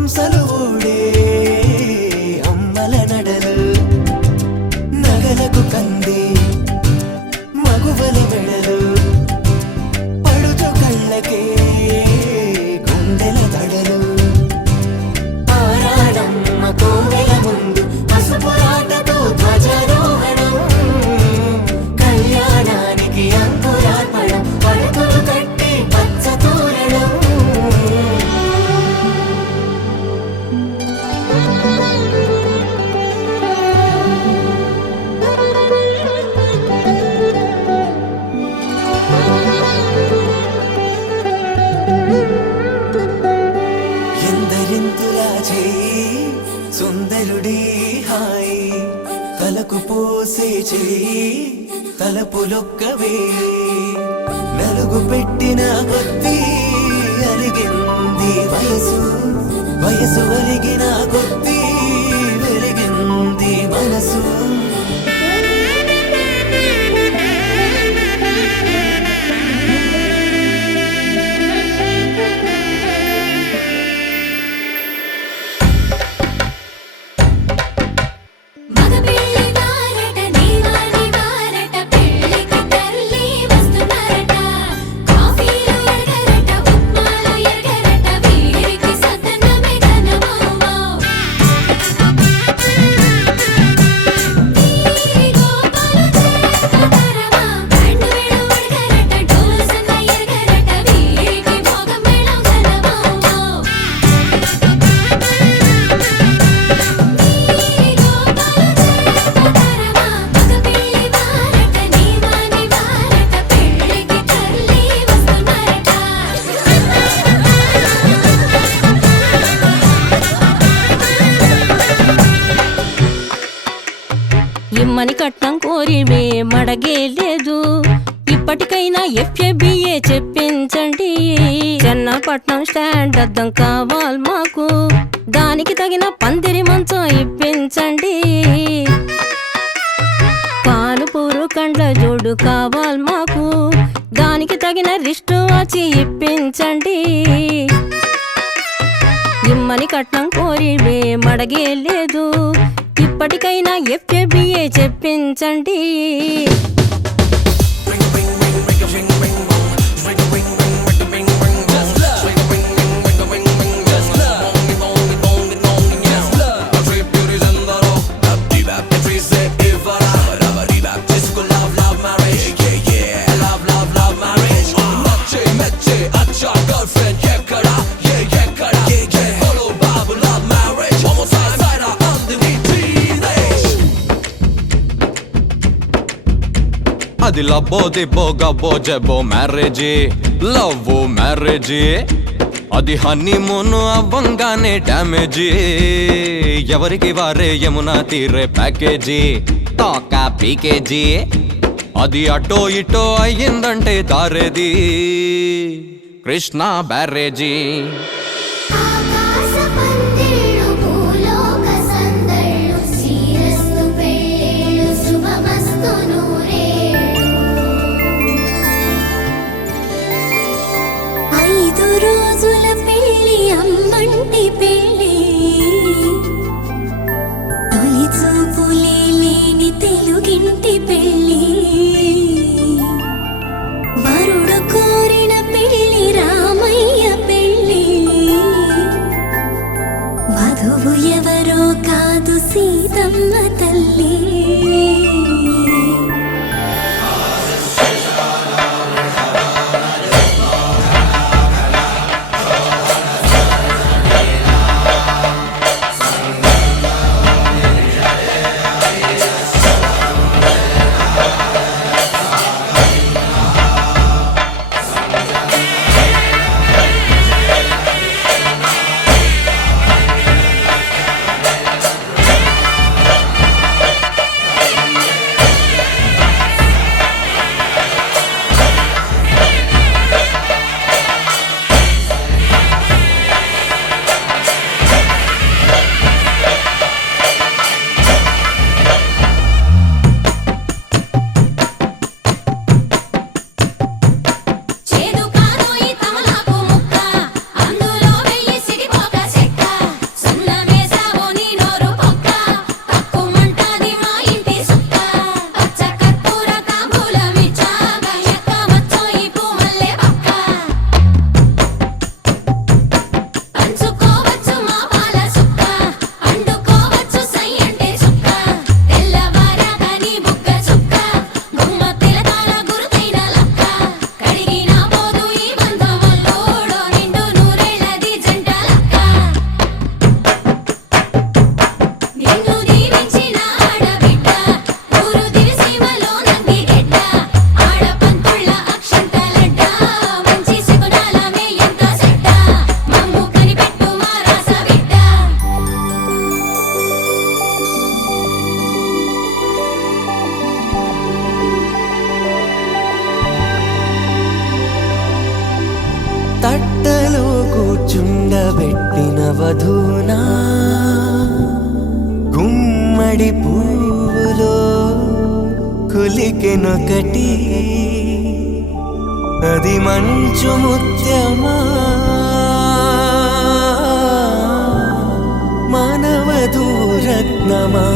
హంసలు ఊడే అమ్మల నడలు నగలకు కంది మగువల మెడలు పడుచు కళ్ళకే గుండెల దడలు ఆరాడమ్మ కోవెల ముందు పసుపురాటతో ధ్వజారోహణం కళ్యాణానికి అంకురార్పణం పడకలు కట్టి పచ్చ తోరణం ఎందరింతులా చేయి సుందరుడి హాయి తలకు పోసే చేయి తలపులొక్కవే నలుగు పెట్టిన కొద్దీ అలిగింది వయసు వయసు ఒలిగిన కొద్దీ వెలిగింది మనసు ఇమ్మని కట్నం కోరివే మడగే లేదు ఇప్పటికైనా FABA చెప్పించండి చెన్నపట్నం స్టాండ్ అద్దం కావాలి మాకు దానికి తగిన పందిరి మంచం ఇప్పించండి కానుపూరు కండ్ల జోడు కావాలి మాకు దానికి తగిన రిస్ట్ వాచి ఇప్పించండి ఇమ్మని కట్నం కోరివే మడగే లేదు ఇప్పటికైనా FABA చెప్పించండి అది లబ్బో దిబ్బో గబ్బో జబ్బో మ్యారేజీ లవ్ మ్యారేజీ అది హనీమూన్ అవ్వంగానే డ్యామేజీ ఎవరికి వారే యమునా తీరే ప్యాకేజీ తాకా పీకేజీ అది అటో ఇటో అయ్యిందంటే దారేది కృష్ణా బ్యారేజీ రోజుల పెళ్లి అమ్మంటి పెళ్లి తొలి చూపులే లేని తెలుగింటి పెళ్లి వరుడు కోరిన పెళ్లి రామయ్య పెళ్లి వధువు ఎవరో కాదు సీతమ్మ తల్లి పూలోనా గుమ్మడి పువ్వులో కులికెనొకటి అది మంచు ముత్యమా మానవధూరత్నమా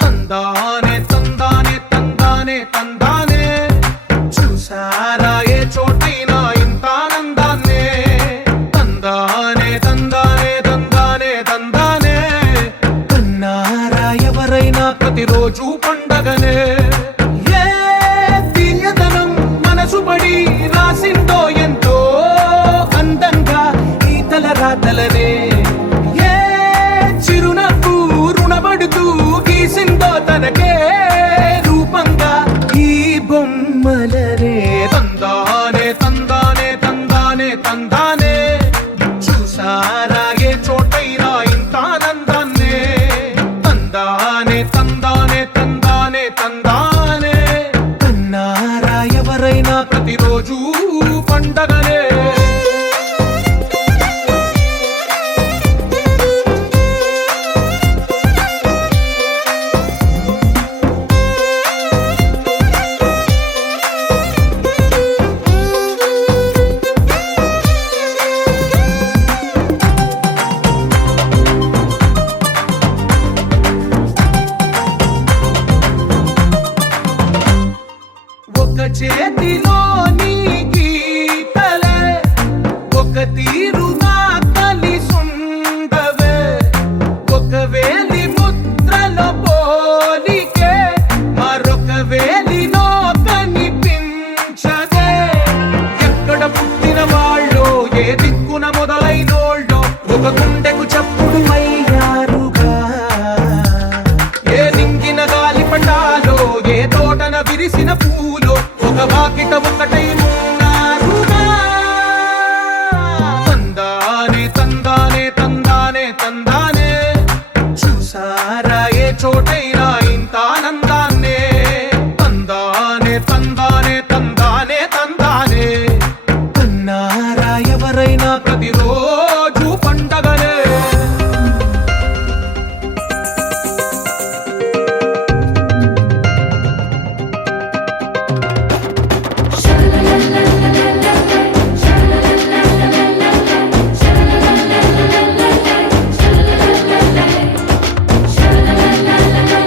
తందానే తందానే తందానే తందానే చూసారా ఏ చోటైనా ఇంత ఆనందాన్నే తందానే తందానే తందానే తందానే కన్నారా ఎవరైనా ప్రతిరోజు పండగనే ఏ తీయదనం మనసు పడి రాసిందో ఎంతో అందంగా ఈ తల రాతలనే ఏ చిరునవ్వు రుణపడుతూ గీసిందో తనకే రూపంగా ఈ బొమ్మలనే తందానే తందానే తందానే తందానే చూసారా ఏ చోటైనా ఇంత ఆనందాన్నే తందానే తందానే తందానే తందానే కన్నారా ఎవరైనా ప్రతిరోజు పండగనే ఒక చేతిలో నీ గీతలే ఒక తీరుగా కలిసుండవే ఒక వేలి ముద్రలో పోలికే మరొక వేలిలో కనిపించదే ఎక్కడ పుట్టిన వాళ్ళో ఏ దిక్కున మొదలైనోళ్ళో ఒక గుండెకు చప్పుడు అయ్యారుగా ఏ నింగిన గాలి పటాలో ఏ తోటన విరిసిన పూలో ఒక వాకిట ఒకటై ఉన్నారుగా తందానే తందానే తందానే తందానే చూసారా ఏ చోటైనా ఇంత ఆనందాన్నే తందానే తందానే తందానే తందానే కన్నారా ఎవరైనా ప్రతిరోజు పండగనే la la la la la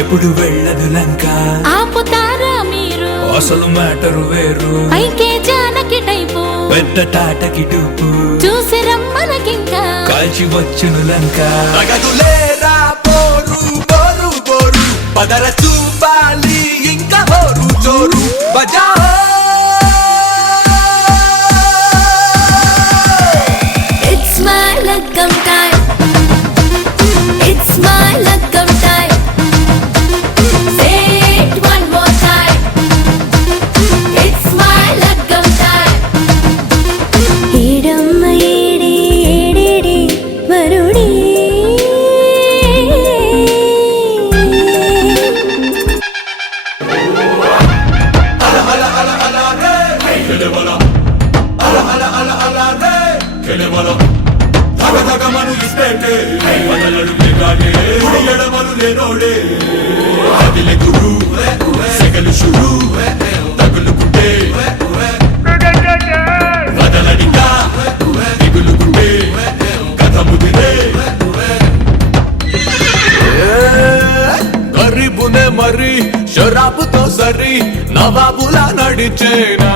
ఎప్పుడు వెళ్ళదు లంక ఆపుతారా మీరు అసలు మ్యాటరు వేరు పైకే జానకి టైపు పెద్ద టాటకి టూపు చూసి రమ్మనకింకా కాల్చి వచ్చును లంక తగదులేరా పోరు పోరు పోరు పదర చూపాలి ఇంకా హోరు జోరు బజా It's my లగ్గం time. It's my లగ్గం time. Say it one more time. It's my లగ్గం time. ఏడమ్మ ఏడే ఏడేడే వరుడే గరీబునే మరి షరాబుతో సరి నవాబులా నడిచేనా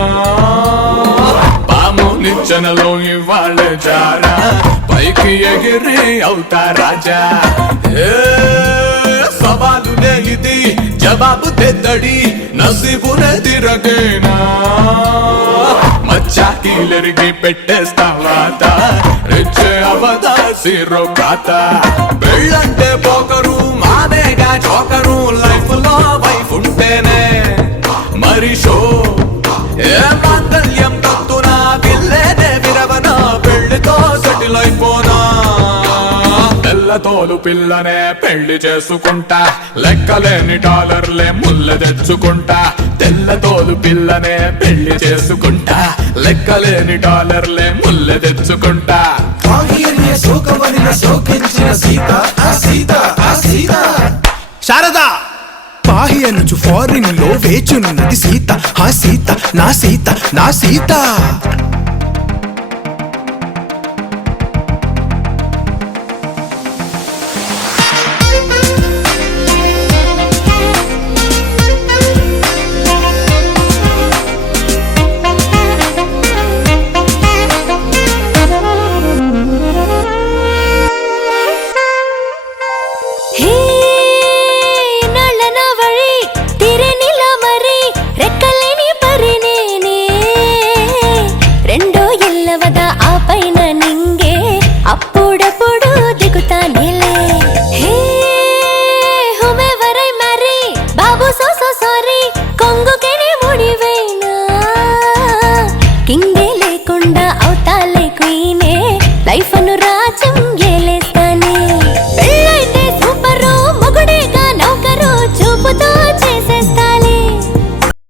పాము నిచ్చెనలో ఇవాళ జారా పైకి ఎగిరి అవుతా రాజా సవాలునే ఇది జవాబు తెద్దడి నసీబునే తిరగేనా మచ్చాకీలరికి పెట్టేస్తావాత రెచ్చే అవదా సిరో కాత పెళ్ళంటే పోకరు మాదేగా చోకరు లైఫ్ లో వైఫ్ ఉంటేనే మరి షో ఏ మాంగళ్యం కత్తునా పిల్లేనే విరవన పెళ్లితో సెటిల్ అయిపోనా తెల్లతోలు పిల్లనే పెళ్లి చేసుకుంటా లెక్కలేని డాలర్లే ముళ్ళ తెచ్చుకుంటా తెల్లతోలు పిల్లనే పెళ్లి చేసుకుంటా లెక్కలేని డాలర్లే ముళ్ళ తెచ్చుకుంటా శారదా పాహి అనుచు ఫారిన్ లో వేచున్నది సీత ఆ సీత నా సీత నా సీత